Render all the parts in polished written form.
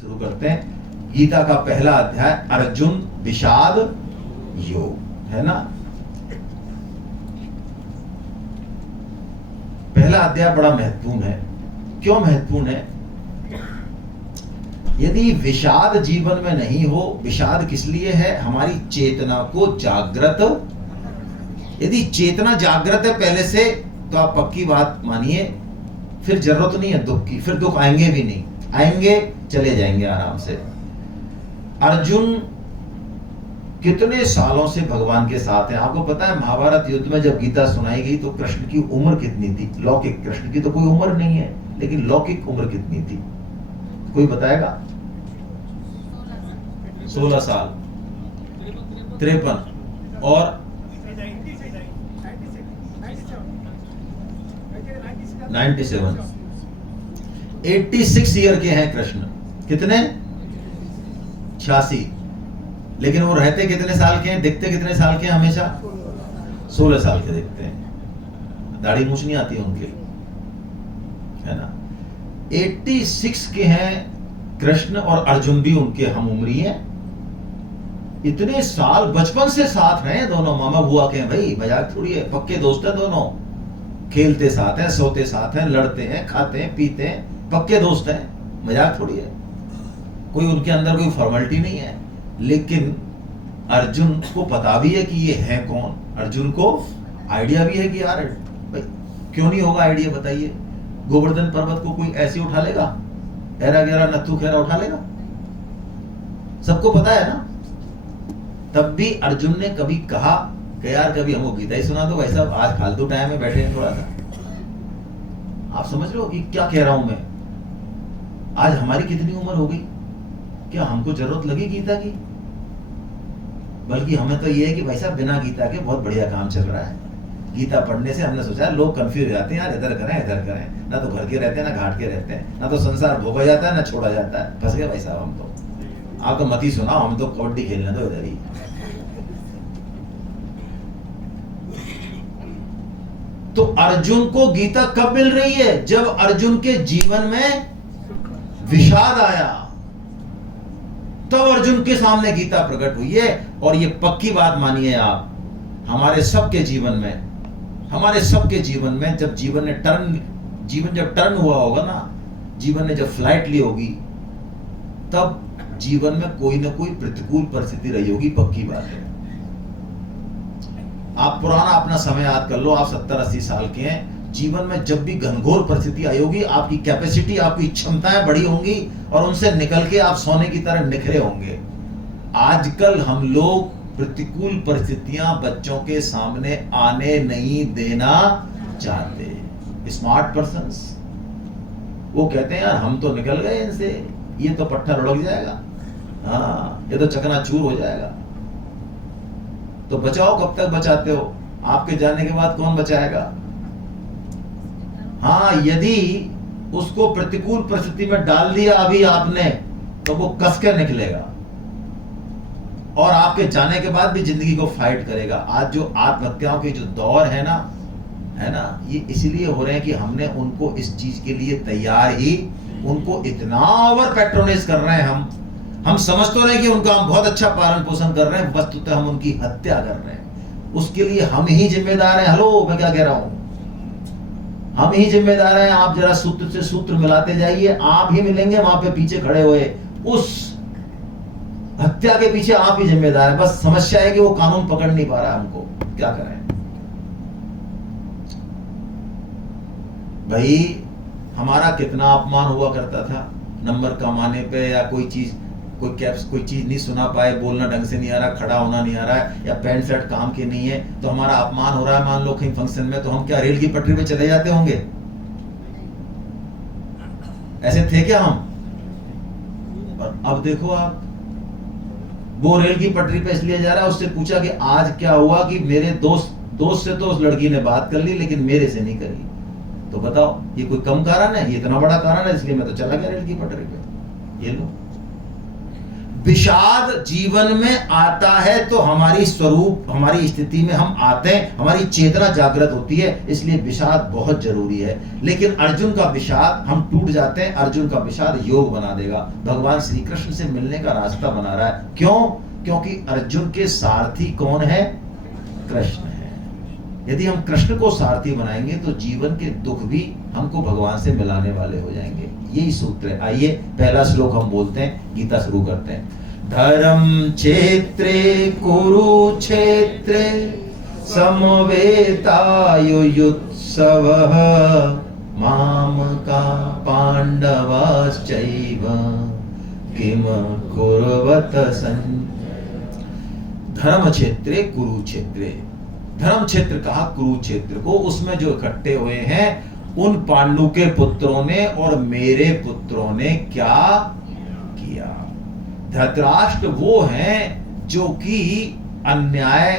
शुरू करते हैं। गीता का पहला अध्याय अर्जुन विषाद योग, है ना। पहला अध्याय बड़ा महत्वपूर्ण है। क्यों महत्वपूर्ण है? यदि विषाद जीवन में नहीं हो, विषाद किस लिए है? हमारी चेतना को जागृत, यदि चेतना जागृत है पहले से, तो आप पक्की बात मानिए, फिर जरूरत नहीं है दुख की, फिर दुख आएंगे भी नहीं, आएंगे चले जाएंगे आराम से। अर्जुन कितने सालों से भगवान के साथ है। आपको पता है महाभारत युद्ध में जब गीता सुनाई गई तो कृष्ण की उम्र कितनी थी? लौकिक कृष्ण की तो कोई उम्र नहीं है, लेकिन लौकिक उम्र कितनी थी कोई बताएगा? 16 साल, 53 और 97, 86 ईयर के हैं कृष्ण। कितने? 86। लेकिन वो रहते कितने साल के हैं, दिखते कितने साल के हैं? हमेशा 16 साल के दिखते हैं, दाढ़ी मूछ नहीं आती उनके, है ना। 86 के हैं कृष्ण और अर्जुन भी उनके हम उम्री हैं। इतने साल बचपन से साथ रहे दोनों, मामा बुआ के हैं भाई, मजाक थोड़ी है, पक्के दोस्त हैं दोनों, खेलते साथ हैं, सोते साथ हैं, लड़ते हैं, खाते हैं, पीते हैं, पक्के दोस्त हैं, मजाक थोड़ी है। कोई उनके अंदर कोई फॉर्मेलिटी नहीं है। लेकिन अर्जुन को पता भी है कि ये है कौन, अर्जुन को आइडिया भी है कि यार भाई क्यों नहीं होगा आइडिया, बताइए। गोवर्धन पर्वत को कोई ऐसे उठा लेगा? एरा गैरा नत्थु खेरा उठा लेगा? सबको पता है ना। तब भी अर्जुन ने कभी कहा कि यार कभी हमको गीता ही सुना दो भाई साहब, आज फालतू टाइम में बैठे हैं थोड़ा सा। आप समझ रहे हो कि क्या कह रहा हूं मैं? आज हमारी कितनी उम्र हो गई, क्या हमको जरूरत लगी गीता की? बल्कि हमें तो ये है कि भाई साहब बिना गीता के बहुत बढ़िया काम चल रहा है। गीता पढ़ने से हमने सोचा लोग कंफ्यूज हो जाते हैं, यार इधर करें इधर करें, ना तो घर के रहते हैं ना घाट के रहते हैं, ना तो संसार भोगा जाता है ना छोड़ा जाता है। फंस गए भाई साहब हम तो। आप तो मत ही सुनाओ, हम तो कबड्डी खेलने दो इधर ही। तो अर्जुन को गीता कब मिल रही है? जब अर्जुन के जीवन में विषाद आया, तब अर्जुन के सामने गीता प्रकट हुई है। और ये पक्की बात मानिए आप, हमारे सबके जीवन में, हमारे सबके जीवन में जब जीवन जब टर्न हुआ होगा ना, जीवन ने जब फ्लाइट ली होगी, तब जीवन में कोई ना कोई प्रतिकूल परिस्थिति रही होगी, पक्की बात है। आप पुराना अपना समय याद कर लो, आप 70-80 साल के हैं, जीवन में जब भी घनघोर परिस्थिति आई होगी, आपकी कैपेसिटी, आपकी क्षमताएं बड़ी होंगी और उनसे निकल के आप सोने की तरह निखरे होंगे। आजकल हम लोग प्रतिकूल परिस्थितियां बच्चों के सामने आने नहीं देना चाहते। स्मार्ट पर्सन्स वो कहते हैं यार हम तो निकल गए इनसे, ये तो पत्थर उड़क जाएगा, हाँ ये तो चकनाचूर हो जाएगा। तो बचाओ, कब तक बचाते हो? आपके जाने के बाद कौन बचाएगा? हाँ, यदि उसको प्रतिकूल परिस्थिति में डाल दिया अभी आपने, तो वो कस के निकलेगा और आपके जाने के बाद भी जिंदगी को फाइट करेगा। आज जो आत्महत्याओं के जो दौर है ना, ये इसीलिए हो रहे हैं कि हमने उनको इस चीज के लिए तैयार ही, उनको इतना ओवर पैट्रोनाइज कर रहे हैं। हम समझ तो रहे हैं कि उनका हम बहुत अच्छा पालन पोषण कर रहे हैं, वस्तुतः हम उनकी हत्या कर रहे हैं। उसके लिए हम ही जिम्मेदार हैं। हेलो, मैं क्या कह रहा हूं? हम ही जिम्मेदार हैं। आप जरा सूत्र से सूत्र मिलाते जाइए, आप ही मिलेंगे वहां पे पीछे खड़े हुए, उस हत्या के पीछे आप ही जिम्मेदार हैं। बस समस्या है कि वो कानून पकड़ नहीं पा रहा है हमको, क्या करें भाई। हमारा कितना अपमान हुआ करता था नंबर कमाने पे, या कोई चीज नहीं सुना पाए, बोलना ढंग से नहीं आ रहा, खड़ा होना नहीं आ रहा है, या पैंट शर्ट काम के नहीं है, तो हमारा अपमान हो रहा है। मान लो कहीं फंक्शन में, तो हम क्या रेल की पटरी पे चले जाते होंगे? ऐसे थे क्या हम? और अब देखो आप, वो रेल की पटरी पे इसलिए जा रहा है, उससे पूछा कि आज क्या हुआ कि मेरे दोस्त से तो उस लड़की ने बात कर ली, लेकिन मेरे से नहीं करी। तो बताओ ये कोई कम कारण है? ये इतना बड़ा कारण है, इसलिए मैं तो चला गया रेल की पटरी पे। ये लो, विषाद जीवन में आता है तो हमारी स्वरूप, हमारी स्थिति में हम आते हैं, हमारी चेतना जागृत होती है, इसलिए विषाद बहुत जरूरी है। लेकिन अर्जुन का विषाद, हम टूट जाते हैं, अर्जुन का विषाद योग बना देगा, भगवान श्री कृष्ण से मिलने का रास्ता बना रहा है। क्यों? क्योंकि अर्जुन के सारथी कौन है? कृष्ण है। यदि हम कृष्ण को सारथी बनाएंगे तो जीवन के दुख भी हमको भगवान से मिलाने वाले हो जाएंगे। यही सूत्र है। आइए पहला श्लोक हम बोलते हैं, गीता शुरू करते हैं। धर्म क्षेत्रे कुरुक्षेत्रे समवेतायुयुत्सवः मामका पांडवाश्चैव किम कुर्वत धर्म क्षेत्रे कुरुक्षेत्रे, धर्म क्षेत्र कहा कुरुक्षेत्र को, उसमें जो इकट्ठे हुए हैं उन पांडु के पुत्रों ने और मेरे पुत्रों ने क्या किया। धृतराष्ट्र वो हैं जो कि अन्याय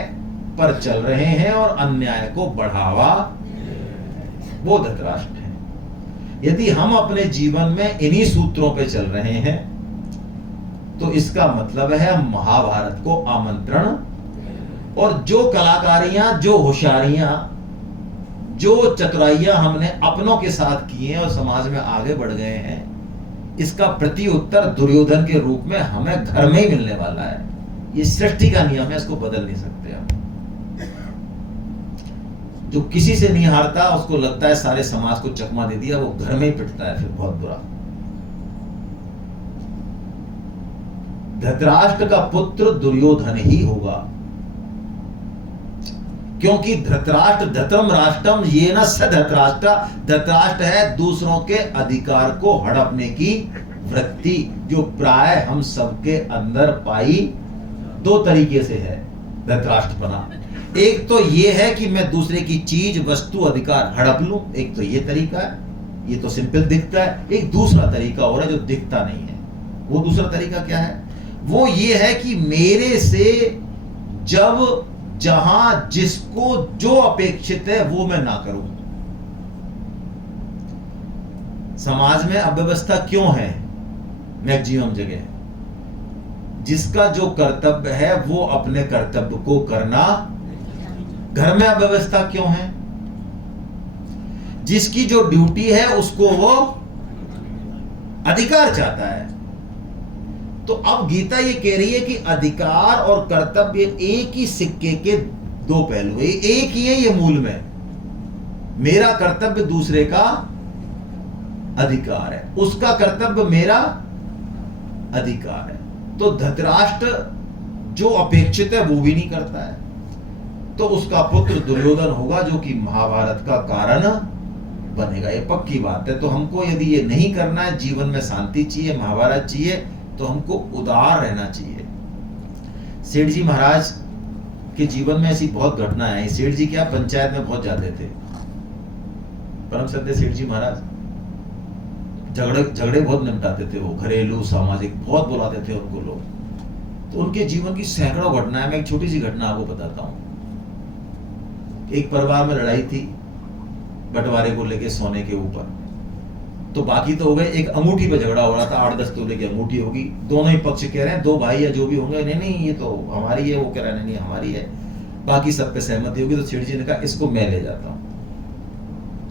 पर चल रहे हैं और अन्याय को बढ़ावा, वो धृतराष्ट्र हैं। यदि हम अपने जीवन में इन्हीं सूत्रों पे चल रहे हैं तो इसका मतलब है हम महाभारत को आमंत्रण, और जो कलाकारियां, जो होशियारियां, जो चतुराइयां हमने अपनों के साथ की हैं और समाज में आगे बढ़ गए हैं, इसका प्रति उत्तर दुर्योधन के रूप में हमें घर में ही मिलने वाला है। ये सृष्टि का नियम है, इसको बदल नहीं सकते हम। जो किसी से नहीं हारता उसको लगता है सारे समाज को चकमा दे दिया, वो घर में ही पिटता है फिर बहुत बुरा। धृतराष्ट्र का पुत्र दुर्योधन ही होगा, क्योंकि धृतराष्ट्र धृतम राष्ट्रम ये न स धृतराष्ट्र, धृतराष्ट्र है दूसरों के अधिकार को हड़पने की वृत्ति, जो प्राय हम सबके अंदर पाई दो तरीके से है धृतराष्ट्रपना। एक तो ये है कि मैं दूसरे की चीज, वस्तु, अधिकार हड़प लूं, एक तो ये तरीका है, ये तो सिंपल दिखता है। एक दूसरा तरीका और है जो दिखता नहीं है। वो दूसरा तरीका क्या है? वो ये है कि मेरे से जब, जहां, जिसको जो अपेक्षित है वो मैं ना करूं। समाज में अव्यवस्था क्यों है? मैक्सिमम जगह जिसका जो कर्तव्य है वो अपने कर्तव्य को करना। घर में अव्यवस्था क्यों है? जिसकी जो ड्यूटी है उसको वो अधिकार चाहता है। तो अब गीता ये कह रही है कि अधिकार और कर्तव्य एक ही सिक्के के दो पहलू है, एक ही है ये मूल में। मेरा कर्तव्य दूसरे का अधिकार है, उसका कर्तव्य मेरा अधिकार है। तो धृतराष्ट्र जो अपेक्षित है वो भी नहीं करता है, तो उसका पुत्र दुर्योधन होगा जो कि महाभारत का कारण बनेगा। ये पक्की बात है। तो हमको यदि ये नहीं करना है, जीवन में शांति चाहिए, महाभारत चाहिए, तो हमको उदार रहना चाहिए। सेठ जी महाराज के जीवन में ऐसी बहुत घटनाएं आई। सेठ जी क्या पंचायत में बहुत जाते थे, परम सत्य सेठ जी महाराज झगड़े बहुत निपटाते थे। वो घरेलू सामाजिक बहुत बुलाते थे उनको लोग। तो उनके जीवन की सैकड़ों घटनाएं, मैं एक छोटी सी घटना आपको बताता हूं। एक परिवार में लड़ाई थी बंटवारे को लेके, सोने के ऊपर। तो बाकी तो हो गए, एक अंगूठी पे झगड़ा हो रहा था, 8-10 तोले की अंगूठी होगी। दोनों ही पक्ष कह रहे हैं, दो भाई या जो भी होंगे, नहीं नहीं ये तो हमारी है, वो कह रहे हैं नहीं हमारी है। बाकी सब पे सहमति होगी। तो सेठ जी ने कहा इसको मैं ले जाता हूँ।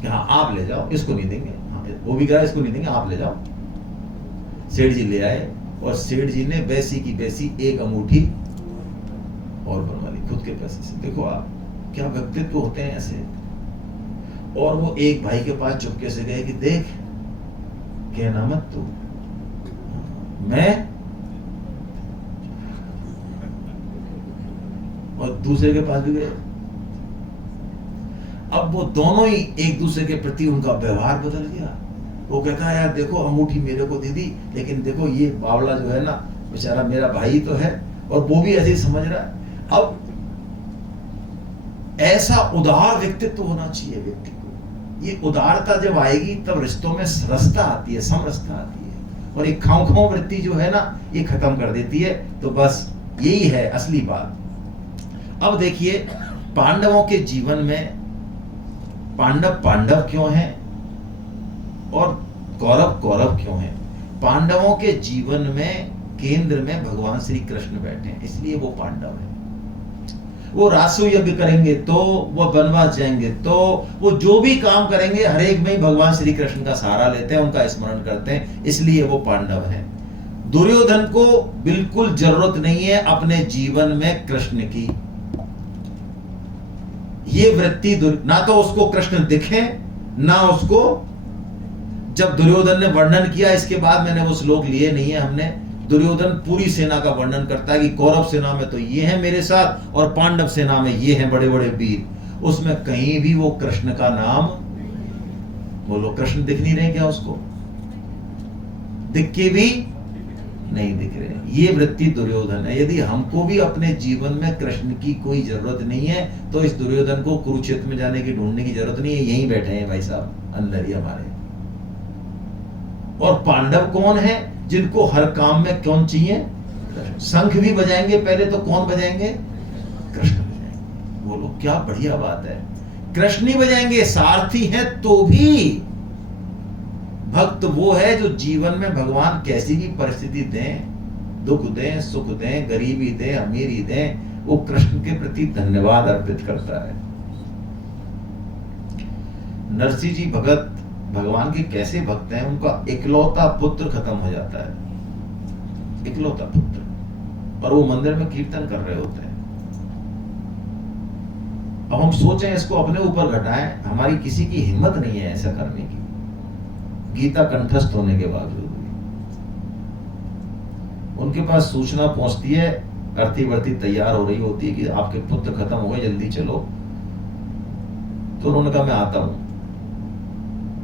कि हाँ आप ले जाओ, इसको नहीं देंगे। वो भी कहा इसको नहीं देंगे, आप ले जाओ। सेठ जी ले आए और सेठ जी ने वैसी की वैसी एक अंगूठी और बनवा ली खुद के पैसे से। देखो आप क्या व्यक्तित्व होते हैं ऐसे। और वो एक भाई के पास चुपके से गए कि देख, कहना मत तू, मैं। और दूसरे के पास भी गए। अब वो दोनों ही एक दूसरे के प्रति उनका व्यवहार बदल गया। वो कहता है यार देखो अंगूठी मेरे को दे दी, लेकिन देखो ये बावला जो है ना बेचारा मेरा भाई तो है, और वो भी ऐसे ही समझ रहा है। अब ऐसा उदार व्यक्तित्व होना चाहिए व्यक्ति को। ये उदारता जब आएगी तब रिश्तों में रसता आती है, समरसता आती है। और एक खाओ खाओ वृत्ति जो है ना ये खत्म कर देती है। तो बस यही है असली बात। अब देखिए पांडवों के जीवन में पांडव क्यों हैं और कौरव क्यों हैं। पांडवों के जीवन में केंद्र में भगवान श्री कृष्ण बैठे हैं, इसलिए वो पांडव है। वो रासु यज्ञ करेंगे तो, वो वनवास जाएंगे तो, वो जो भी काम करेंगे हर एक में ही भगवान श्री कृष्ण का सहारा लेते हैं, उनका स्मरण करते हैं, इसलिए वो पांडव हैं। दुर्योधन को बिल्कुल जरूरत नहीं है अपने जीवन में कृष्ण की। ये वृत्ति ना तो उसको कृष्ण दिखे ना उसको, जब दुर्योधन ने वर्णन किया, इसके बाद मैंने वो श्लोक लिए नहीं है हमने, दुर्योधन पूरी सेना का वर्णन करता है कि कौरव सेना में तो ये है मेरे साथ और पांडव सेना में ये हैं बड़े बड़े वीर। उसमें कहीं भी वो कृष्ण का नाम, बोलो कृष्ण दिख नहीं रहे क्या उसको? दिख के भी नहीं दिख रहे। ये वृत्ति दुर्योधन है। यदि हमको भी अपने जीवन में कृष्ण की कोई जरूरत नहीं है तो इस दुर्योधन को कुरुक्षेत्र में जाने की ढूंढने की जरूरत नहीं है, यहीं बैठे हैं भाई साहब अंदर ही हमारे। और पांडव कौन है? जिनको हर काम में कौन चाहिए? शंख भी बजाएंगे पहले तो कौन बजाएंगे? कृष्ण बजाएंगे। बोलो क्या बढ़िया बात है, कृष्ण ही बजाएंगे। सारथी है तो भी भक्त वो है जो जीवन में भगवान कैसी भी परिस्थिति दें, दुख दें, सुख दें, गरीबी दें, अमीरी दें, वो कृष्ण के प्रति धन्यवाद अर्पित करता है। नरसिंह जी भगत भगवान के कैसे भक्त हैं? उनका इकलौता पुत्र खत्म हो जाता है, इकलौता पुत्र, और वो मंदिर में कीर्तन कर रहे होते हैं। अब हम सोचें इसको अपने ऊपर घटाएं, हमारी किसी की हिम्मत नहीं है ऐसा करने की, गीता कंठस्थ होने के बावजूद भी। उनके पास सूचना पहुंचती है, अर्थी वर्ती तैयार हो रही होती है कि आपके पुत्र खत्म हो गए, जल्दी चलो। तो उन्होंने कहा मैं आता हूं,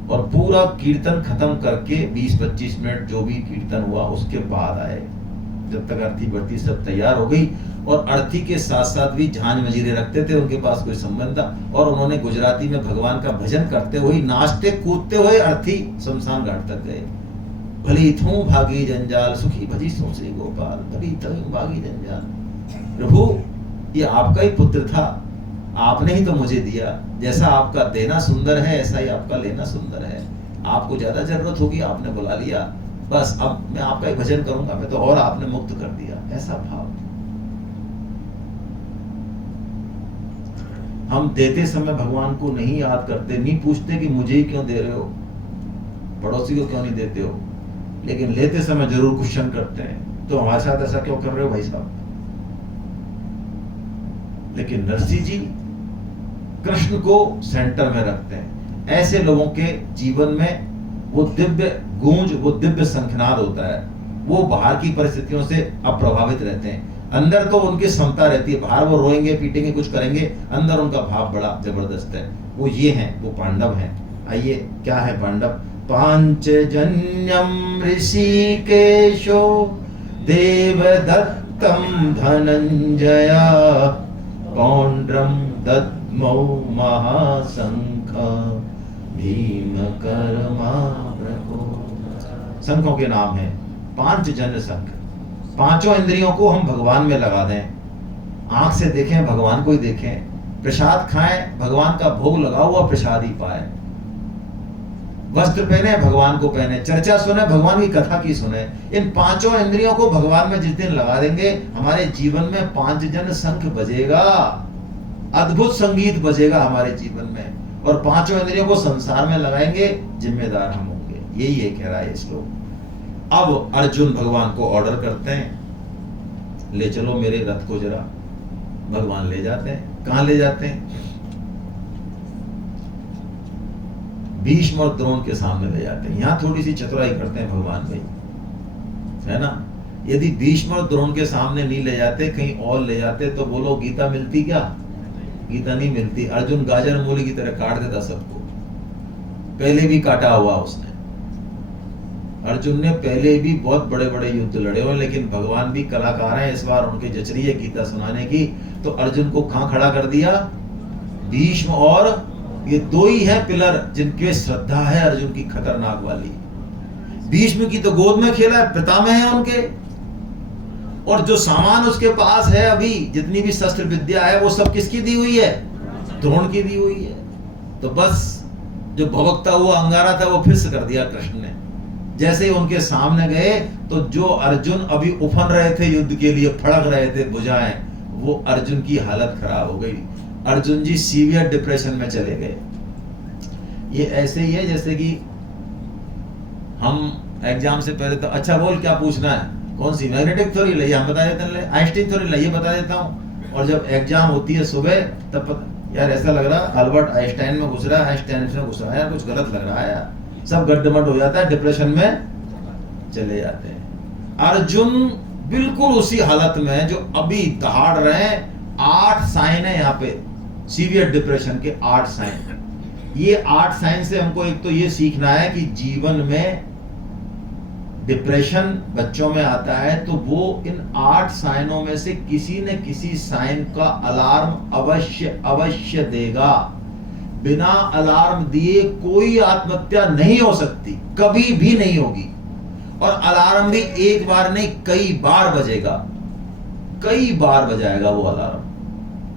और पूरा कीर्तन खत्म करके 20-25 मिनट जो भी कीर्तन हुआ उसके बाद आए, जब तक अर्थी बढ़ती सब तैयार हो गई। और अर्थी के साथ साथ भी झांझ मजीरे रखते थे, उनके पास कोई संबंध था, और उन्होंने गुजराती में भगवान का भजन करते हुए, नाचते कूदते हुए अर्थी शमशान घाट तक गए। भली थू भागी जंजाल सुखी भजी सो श्री गोपाल, भली थू भागी जंजाल। प्रभु ये आपका ही पुत्र था, आपने ही तो मुझे दिया, जैसा आपका देना सुंदर है ऐसा ही आपका लेना सुंदर है। आपको ज्यादा जरूरत होगी, आपने बुला लिया, बस अब मैं आपका ही भजन करूंगा, मैं तो और आपने मुक्त कर दिया, ऐसा भाव। हम देते समय भगवान को नहीं याद करते, नहीं पूछते कि मुझे ही क्यों दे रहे हो, पड़ोसी को क्यों नहीं देते हो, लेकिन लेते समय जरूर क्वेश्चन करते हैं, तो हमारे साथ ऐसा क्यों कर रहे हो भाई साहब। लेकिन नरसिंह जी कृष्ण को सेंटर में रखते हैं। ऐसे लोगों के जीवन में वो दिव्य गूंज, वो दिव्य शंखनाद होता है, वो बाहर की परिस्थितियों से अप्रभावित रहते हैं। अंदर तो उनकी क्षमता रहती है, बाहर वो रोएंगे पीटेंगे कुछ करेंगे, अंदर उनका भाव बड़ा जबरदस्त है। वो ये हैं, वो पांडव हैं। आइए क्या है पांडव? पांचजन्यम ऋषिकेशो देवदत्तम धनंजया पौंड्रम दद्मौ महाशंख भीमकर्मा प्रको। शंखों के नाम है पांचजन्य शंख। पांचों इंद्रियों को हम भगवान में लगा दें, आंख से देखें भगवान को ही देखें, प्रसाद खाएं भगवान का भोग लगा हुआ प्रसाद ही पाए, वस्त्र पहने भगवान को पहने, चर्चा सुने भगवान की कथा की सुने। इन पांचों इंद्रियों को भगवान में जिस दिन लगा देंगे, हमारे जीवन में पांचजन्य शंख बजेगा, अद्भुत संगीत बजेगा हमारे जीवन में। और पांचों इंद्रियों को संसार में लगाएंगे, जिम्मेदार हम होंगे। यही है कह रहा है इस श्लोक। अब अर्जुन भगवान को ऑर्डर करते हैं, ले चलो मेरे रथ को जरा। भगवान ले जाते हैं। कहां ले जाते हैं? भीष्म और द्रोण के सामने ले जाते हैं। यहां थोड़ी सी चतुराई करते हैं भगवान भाई, है ना। यदि भीष्म और द्रोण के सामने नहीं ले जाते, कहीं और ले जाते तो बोलो गीता मिलती क्या? गीता नहीं मिलती। अर्जुन गाजर मूली की तरह काट देता सबको, पहले भी काटा हुआ उसने। अर्जुन ने पहले भी बहुत बड़े बड़े युद्ध लड़े हुए, लेकिन भगवान भी कलाकार हैं, इस बार उनकी जच रही है गीता सुनाने की। तो अर्जुन को कहां खड़ा कर दिया? भीष्म और ये दो ही है पिलर जिनके श्रद्धा है अर्जुन की खतरनाक वाली। भीष्म की तो गोद में खेला है, पितामह है उनके, और जो सामान उसके पास है अभी, जितनी भी शस्त्र विद्या है, वो सब किसकी दी हुई है? द्रोण की दी हुई है। तो बस जो भवकता हुआ अंगारा था वो फिर से कर दिया कृष्ण ने। जैसे ही उनके सामने गए तो जो अर्जुन अभी उफन रहे थे युद्ध के लिए, फड़क रहे थे भुजाएं, वो अर्जुन की हालत खराब हो गई। अर्जुन जी सीवियर डिप्रेशन में चले गए। ये ऐसे ही है जैसे कि हम एग्जाम से पहले तो अच्छा बोल क्या पूछना है, कौन सी मैग्नेटिक थ्योरी ले, हम बता देते हैं, आइंस्टीन थ्योरी ले, ये बता देता हूँ। और जब एग्जाम होती है सुबह तब यार ऐसा लग रहा अल्बर्ट आइंस्टाइन में घुस रहा है, आइंस्टाइन में घुस रहा है, यार कुछ गलत लग रहा है यार, सब गड्ढमड हो जाता है, डिप्रेशन में चले जाते हैं। अर्जुन बिल्कुल उसी हालत में है जो अभी दहाड़ रहे हैं। 8 साइन है यहाँ पे सीवियर डिप्रेशन के, 8 साइन। ये 8 साइन से हमको एक तो ये सीखना है कि जीवन में डिप्रेशन बच्चों में आता है तो वो इन 8 साइनों में से किसी न किसी साइन का अलार्म अवश्य अवश्य देगा। बिना अलार्म दिए कोई आत्महत्या नहीं हो सकती, कभी भी नहीं होगी। और अलार्म भी एक बार नहीं कई बार बजेगा, कई बार बजाएगा वो अलार्म।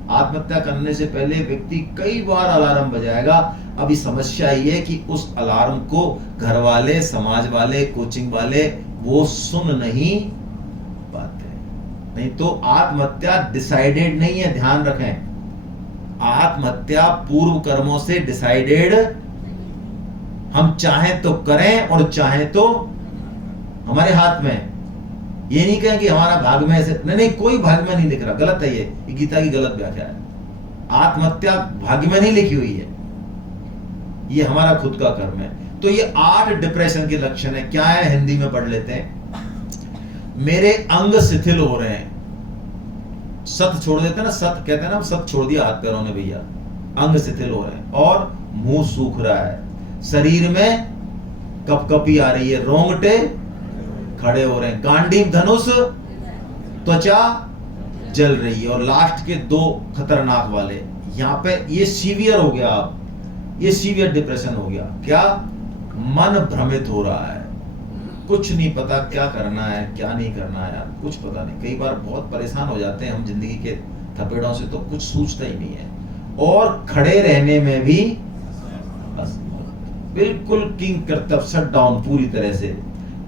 आत्महत्या करने से पहले व्यक्ति कई बार अलार्म बजाएगा। अभी समस्या ये है कि उस अलार्म को घर वाले, समाज वाले, कोचिंग वाले वो सुन नहीं पाते। नहीं तो आत्महत्या डिसाइडेड नहीं है, ध्यान रखें। आत्महत्या पूर्व कर्मों से डिसाइडेड, हम चाहें तो करें और चाहें तो हमारे हाथ में। ये नहीं कहें कि हमारा भाग में ऐसे, नहीं, कोई भाग में नहीं लिख रहा, गलत है ये गीता की गलत व्याख्या है। आत्महत्या भाग्य में नहीं लिखी हुई है, ये हमारा खुद का कर्म है। तो ये 8 डिप्रेशन के लक्षण है। क्या है हिंदी में पढ़ लेते हैं। मेरे अंग शिथिल हो रहे हैं, सत छोड़ देते हैं ना, सत कहते हैं ना, सत छोड़ दिया हाथ पैरों ने भैया, अंग शिथिल हो रहे हैं और मुंह सूख रहा है, शरीर में कपकपी आ रही है, रोंगटे खड़े हो रहे हैं, गांडीव धनुष, त्वचा जल रही है। और लास्ट के 2 खतरनाक वाले यहां पे, ये सीवियर हो गया। आप ये सीवियर डिप्रेशन हो गया। क्या? मन भ्रमित हो रहा है, कुछ नहीं पता क्या करना है क्या नहीं करना है, यार कुछ पता नहीं। कई बार बहुत परेशान हो जाते हैं हम जिंदगी के थपेड़ों से, तो कुछ सूझता ही नहीं है। और खड़े रहने में भी बिल्कुल किंग कर्तव्य, शट डाउन पूरी तरह से।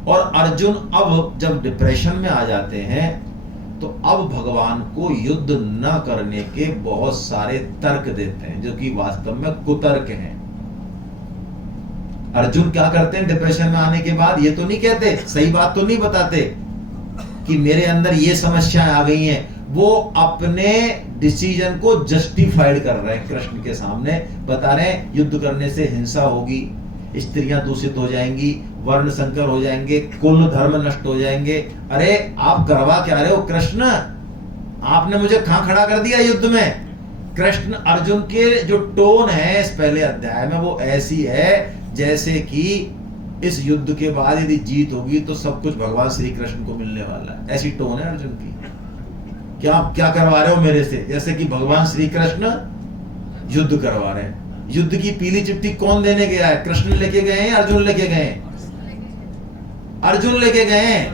और अर्जुन अब जब डिप्रेशन में आ जाते हैं तो अब भगवान को युद्ध न करने के बहुत सारे तर्क देते हैं, जो कि वास्तव में कुतर्क हैं। अर्जुन क्या करते हैं डिप्रेशन में आने के बाद? ये तो नहीं कहते, सही बात तो नहीं बताते कि मेरे अंदर ये समस्याएं आ गई हैं। वो अपने डिसीजन को जस्टिफाइड कर रहे हैं, कृष्ण के सामने बता रहे हैं युद्ध करने से हिंसा होगी, स्त्रियां दूषित हो जाएंगी, वर्ण संकर हो जाएंगे, कुल धर्म नष्ट हो जाएंगे। अरे आप करवा क्या रहे हो कृष्ण? आपने मुझे कहां खड़ा कर दिया युद्ध में? कृष्ण अर्जुन के जो टोन है इस पहले अध्याय में वो ऐसी है जैसे कि इस युद्ध के बाद यदि जीत होगी तो सब कुछ भगवान श्री कृष्ण को मिलने वाला है। ऐसी टोन है अर्जुन की। क्या करवा रहे हो मेरे से? जैसे कि भगवान श्री कृष्ण युद्ध करवा रहे हैं। युद्ध की पीली चिट्ठी कौन देने गया है? कृष्ण लेके गए हैं, अर्जुन लेके गए हैं? अर्जुन लेके गए हैं।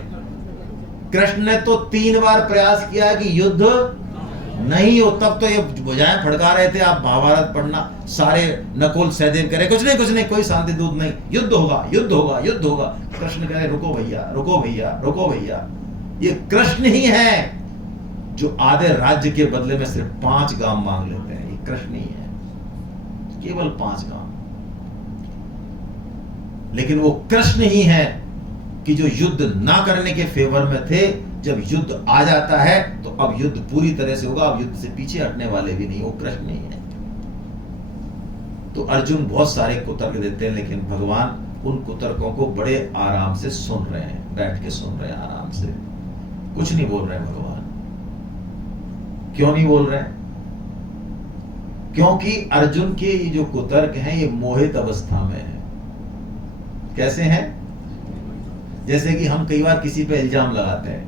कृष्ण ने तो 3 बार प्रयास किया कि युद्ध नहीं हो, तब तो ये भुजाएं फड़का रहे थे। आप महाभारत पढ़ना, सारे नकुल सहदेव करे कुछ नहीं, कोई शांति दूत नहीं, युद्ध होगा युद्ध होगा युद्ध होगा। कृष्ण कह रहे रुको भैया रुको भैया रुको भैया। ये कृष्ण ही है जो आधे राज्य के बदले में सिर्फ 5 गांव मांग लेते हैं। ये कृष्ण ही है, केवल 5 गांव। लेकिन वो कृष्ण ही है कि जो युद्ध ना करने के फेवर में थे, जब युद्ध आ जाता है तो अब युद्ध पूरी तरह से होगा, अब युद्ध से पीछे हटने वाले भी नहीं, वो कृष्ण ही है। तो अर्जुन बहुत सारे कुतर्क देते हैं, लेकिन भगवान उन कुतर्कों को बड़े आराम से सुन रहे हैं, बैठ के सुन रहे हैं आराम से, कुछ नहीं बोल रहे हैं भगवान। क्यों नहीं बोल रहे हैं? क्योंकि अर्जुन के ये जो कुतर्क हैं ये मोहित अवस्था में है। कैसे हैं? जैसे कि हम कई बार किसी पे इल्जाम लगाते हैं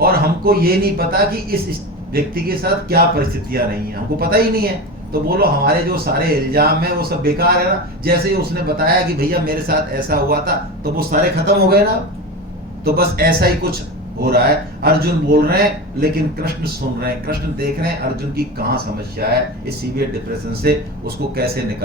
और हमको ये नहीं पता कि इस व्यक्ति के साथ क्या परिस्थितियां रही हैं, हमको पता ही नहीं है। तो बोलो हमारे जो सारे इल्जाम है वो सब बेकार है ना। जैसे ही उसने बताया कि भैया मेरे साथ ऐसा हुआ था तो वो सारे खत्म हो गए ना। तो बस ऐसा ही कुछ हो रहा है। अर्जुन बोल रहे हैं लेकिन कृष्ण सुन रहे हैं, कृष्ण देख रहे हैं अर्जुन की कहां समस्या है, इस सीवियर डिप्रेशन से उसको कैसे निकाल